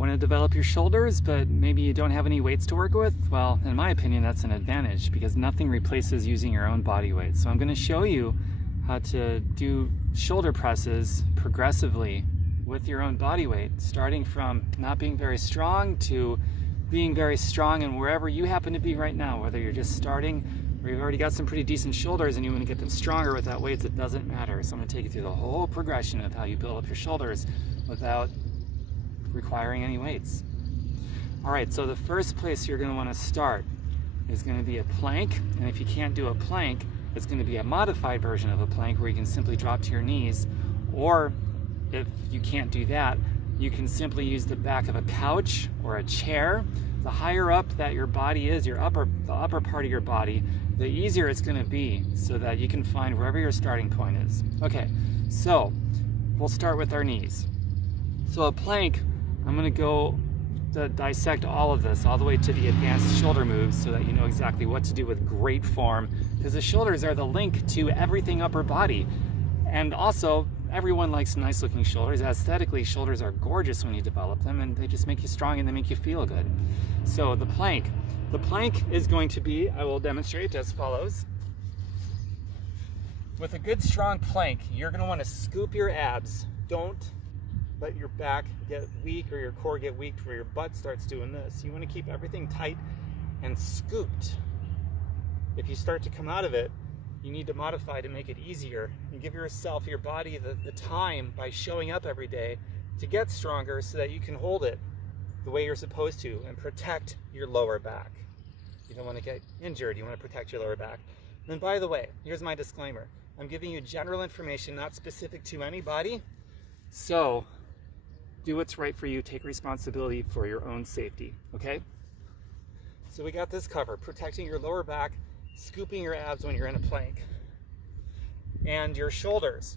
Want to develop your shoulders, but maybe you don't have any weights to work with? Well, in my opinion, that's an advantage because nothing replaces using your own body weight. So I'm going to show you how to do shoulder presses progressively with your own body weight, starting from not being very strong to being very strong, and wherever you happen to be right now, whether you're just starting or you've already got some pretty decent shoulders and you want to get them stronger without weights, it doesn't matter. So I'm going to take you through the whole progression of how you build up your shoulders without requiring any weights. All right, so the first place you're going to want to start is going to be a plank, and if you can't do a plank, it's going to be a modified version of a plank where you can simply drop to your knees, or if you can't do that, you can simply use the back of a couch or a chair. The higher up that your body is, the upper part of your body, the easier it's going to be so that you can find wherever your starting point is. Okay, so we'll start with our knees. So a plank, I'm going to go to dissect all of this all the way to the advanced shoulder moves so that you know exactly what to do with great form, because the shoulders are the link to everything upper body. And also, everyone likes nice looking shoulders. Aesthetically, shoulders are gorgeous when you develop them, and they just make you strong and they make you feel good. So the plank is going to be, I will demonstrate as follows. With a good strong plank, you're going to want to scoop your abs. Don't let your back get weak or your core get weak where your butt starts doing this. You want to keep everything tight and scooped. If you start to come out of it, you need to modify to make it easier. You give yourself, your body, the time by showing up every day to get stronger so that you can hold it the way you're supposed to and protect your lower back. You don't want to get injured. You want to protect your lower back. And by the way, here's my disclaimer. I'm giving you general information, not specific to anybody. So do what's right for you. Take responsibility for your own safety, okay? So we got this covered, protecting your lower back, scooping your abs when you're in a plank, and your shoulders.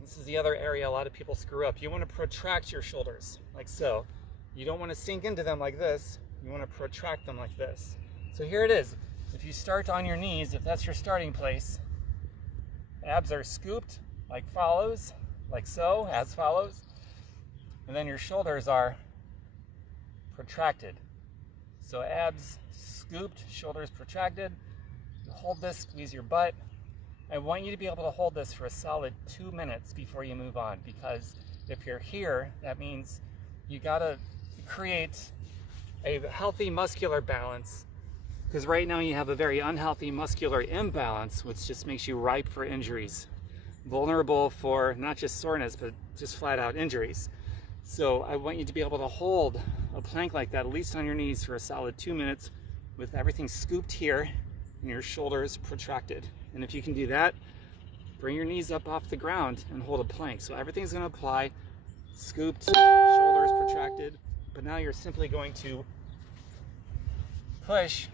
This is the other area a lot of people screw up. You want to protract your shoulders like so. You don't want to sink into them like this. You want to protract them like this. So here it is. If you start on your knees, if that's your starting place, abs are scooped like follows, like so, as follows. And then your shoulders are protracted. So abs scooped, shoulders protracted. You hold this, squeeze your butt. I want you to be able to hold this for a solid 2 minutes before you move on, because if you're here, that means you gotta create a healthy muscular balance, because right now you have a very unhealthy muscular imbalance, which just makes you ripe for injuries, vulnerable for not just soreness, but just flat out injuries. So I want you to be able to hold a plank like that, at least on your knees, for a solid 2 minutes with everything scooped here and your shoulders protracted. And if you can do that, bring your knees up off the ground and hold a plank. So everything's going to apply, scooped, shoulders protracted, but now you're simply going to push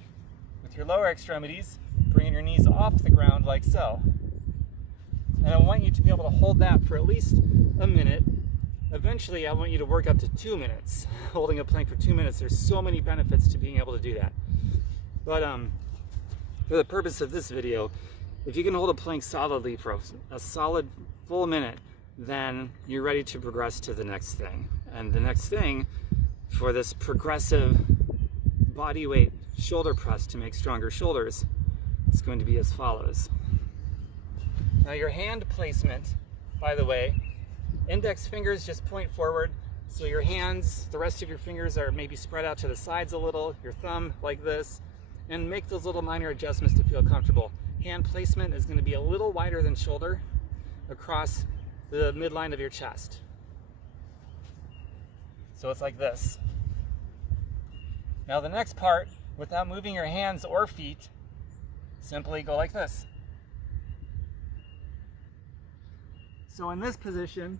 with your lower extremities, bringing your knees off the ground like so. And I want you to be able to hold that for at least a minute. Eventually, I want you to work up to 2 minutes, holding a plank for 2 minutes. There's so many benefits to being able to do that. But for the purpose of this video, if you can hold a plank solidly for a solid full minute, then you're ready to progress to the next thing. And the next thing for this progressive body weight shoulder press to make stronger shoulders is going to be as follows. Now your hand placement, by the way, index fingers just point forward, so your hands, the rest of your fingers are maybe spread out to the sides a little, your thumb like this, and make those little minor adjustments to feel comfortable. Hand placement is going to be a little wider than shoulder across the midline of your chest. So it's like this. Now the next part, without moving your hands or feet, simply go like this. So in this position,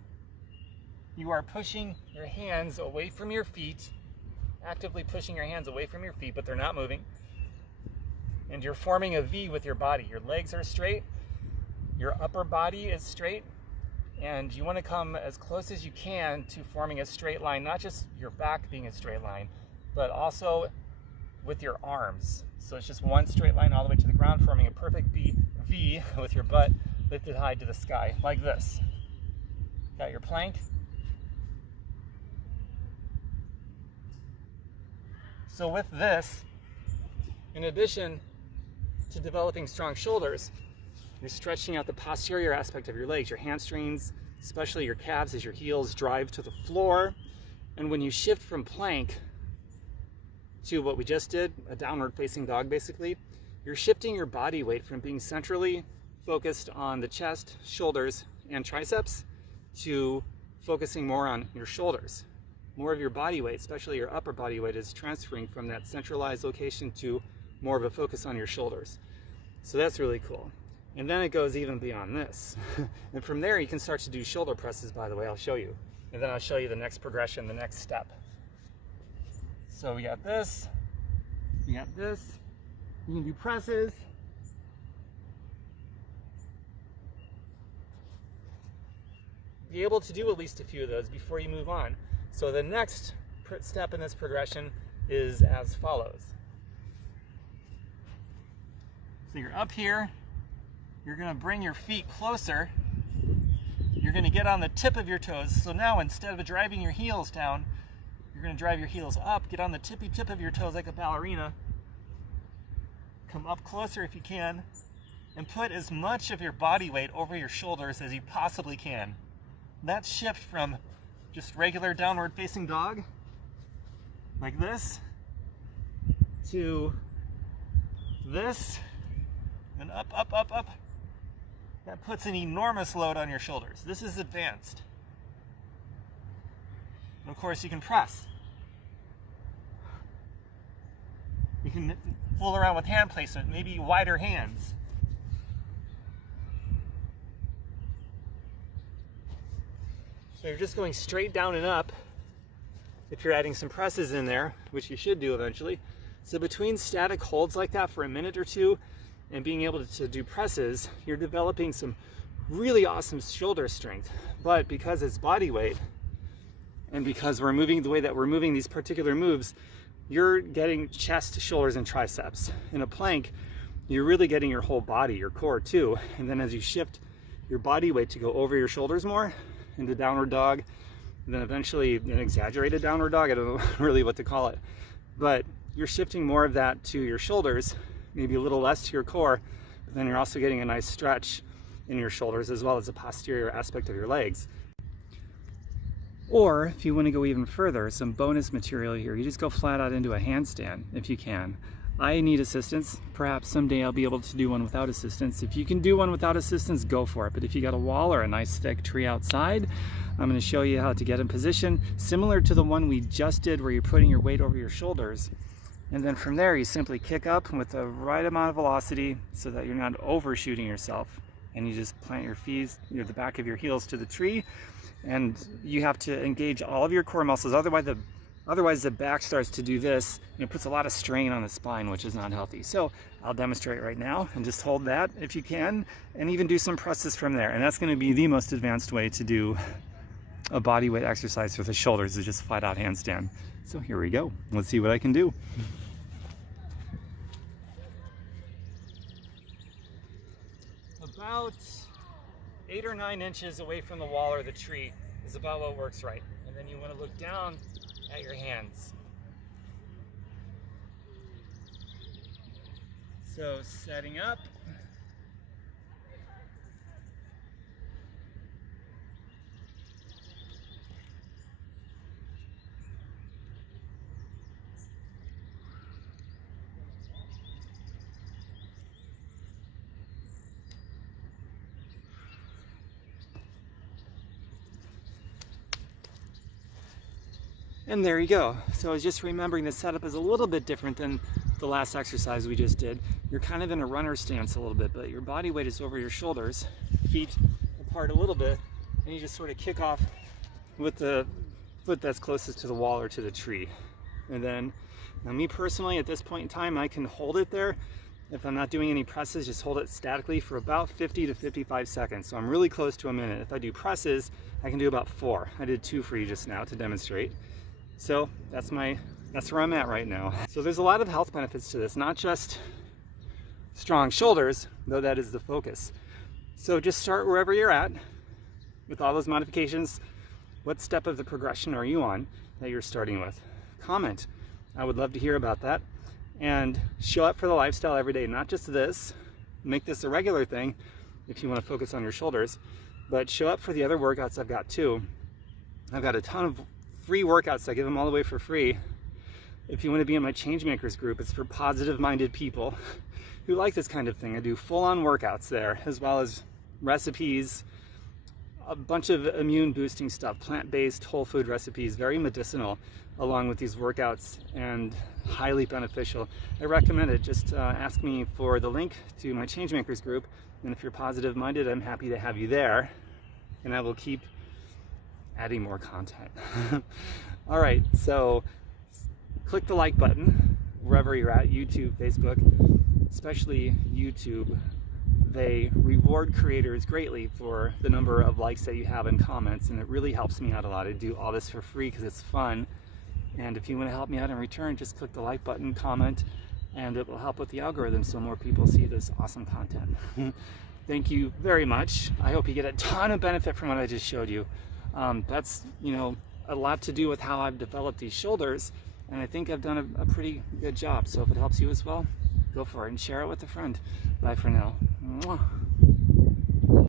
you are pushing your hands away from your feet, actively pushing your hands away from your feet, but they're not moving. And you're forming a V with your body. Your legs are straight, your upper body is straight, and you want to come as close as you can to forming a straight line, not just your back being a straight line, but also with your arms. So it's just one straight line all the way to the ground, forming a perfect V with your butt lifted high to the sky, like this. Got your plank. So with this, in addition to developing strong shoulders, you're stretching out the posterior aspect of your legs, your hamstrings, especially your calves as your heels drive to the floor. And when you shift from plank to what we just did, a downward facing dog basically, you're shifting your body weight from being centrally focused on the chest, shoulders, and triceps to focusing more on your shoulders. More of your body weight, especially your upper body weight, is transferring from that centralized location to more of a focus on your shoulders. So that's really cool. And then it goes even beyond this. And from there you can start to do shoulder presses, by the way, I'll show you. And then I'll show you the next progression, the next step. So we got this, we got this. You can do presses. Be able to do at least a few of those before you move on. So the next step in this progression is as follows. So you're up here, you're gonna bring your feet closer, you're gonna get on the tip of your toes. So now instead of driving your heels down, you're gonna drive your heels up, get on the tippy tip of your toes like a ballerina, come up closer if you can, and put as much of your body weight over your shoulders as you possibly can. That shift from just regular downward facing dog, like this, to this, and up, up, up, up. That puts an enormous load on your shoulders. This is advanced. And of course you can press. You can fool around with hand placement, maybe wider hands. So you're just going straight down and up if you're adding some presses in there, which you should do eventually. So between static holds like that for a minute or two and being able to do presses, you're developing some really awesome shoulder strength. But because it's body weight and because we're moving the way that we're moving these particular moves, you're getting chest, shoulders, and triceps. In a plank, you're really getting your whole body, your core too. And then as you shift your body weight to go over your shoulders more, into downward dog, and then eventually an exaggerated downward dog, I don't know really what to call it, but you're shifting more of that to your shoulders, maybe a little less to your core, but then you're also getting a nice stretch in your shoulders as well as the posterior aspect of your legs. Or if you want to go even further, some bonus material here, you just go flat out into a handstand if you can. I need assistance. Perhaps someday I'll be able to do one without assistance. If you can do one without assistance, go for it. But if you got a wall or a nice thick tree outside, I'm going to show you how to get in position similar to the one we just did where you're putting your weight over your shoulders. And then from there, you simply kick up with the right amount of velocity so that you're not overshooting yourself. And you just plant your feet, the back of your heels to the tree. And you have to engage all of your core muscles. Otherwise the back starts to do this, and it puts a lot of strain on the spine, which is not healthy. So I'll demonstrate right now, and just hold that if you can, and even do some presses from there. And that's going to be the most advanced way to do a body weight exercise for the shoulders, is just flat out handstand. So here we go. Let's see what I can do. About 8 or 9 inches away from the wall or the tree is about what works right. And then you want to look down at your hands. So setting up. And there you go. So I was just remembering the setup is a little bit different than the last exercise we just did. You're kind of in a runner stance a little bit, but your body weight is over your shoulders, feet apart a little bit, and you just sort of kick off with the foot that's closest to the wall or to the tree. And then, now me personally, at this point in time, I can hold it there. If I'm not doing any presses, just hold it statically for about 50 to 55 seconds. So I'm really close to a minute. If I do presses, I can do about 4. I did 2 for you just now to demonstrate. So that's where I'm at right now. So there's a lot of health benefits to this, not just strong shoulders, though that is the focus. So just start wherever you're at with all those modifications. What step of the progression are you on that you're starting with? Comment. I would love to hear about that. And show up for the lifestyle every day, not just this. Make this a regular thing if you want to focus on your shoulders, but show up for the other workouts I've got too. I've got a ton of free workouts. I give them all away for free. If you want to be in my Changemakers group, it's for positive-minded people who like this kind of thing. I do full-on workouts there, as well as recipes, a bunch of immune-boosting stuff, plant-based, whole food recipes, very medicinal, along with these workouts, and highly beneficial. I recommend it. Just ask me for the link to my Changemakers group, and if you're positive-minded, I'm happy to have you there, and I will keep adding more content. All right, so click the like button wherever you're at, YouTube, Facebook, especially YouTube. They reward creators greatly for the number of likes that you have and comments, and it really helps me out a lot. I do all this for free because it's fun, and if you want to help me out in return, just click the like button, comment, and it will help with the algorithm so more people see this awesome content. Thank you very much. I hope you get a ton of benefit from what I just showed you. That's, a lot to do with how I've developed these shoulders, and I think I've done a pretty good job. So if it helps you as well, go for it and share it with a friend. Bye for now. Mwah.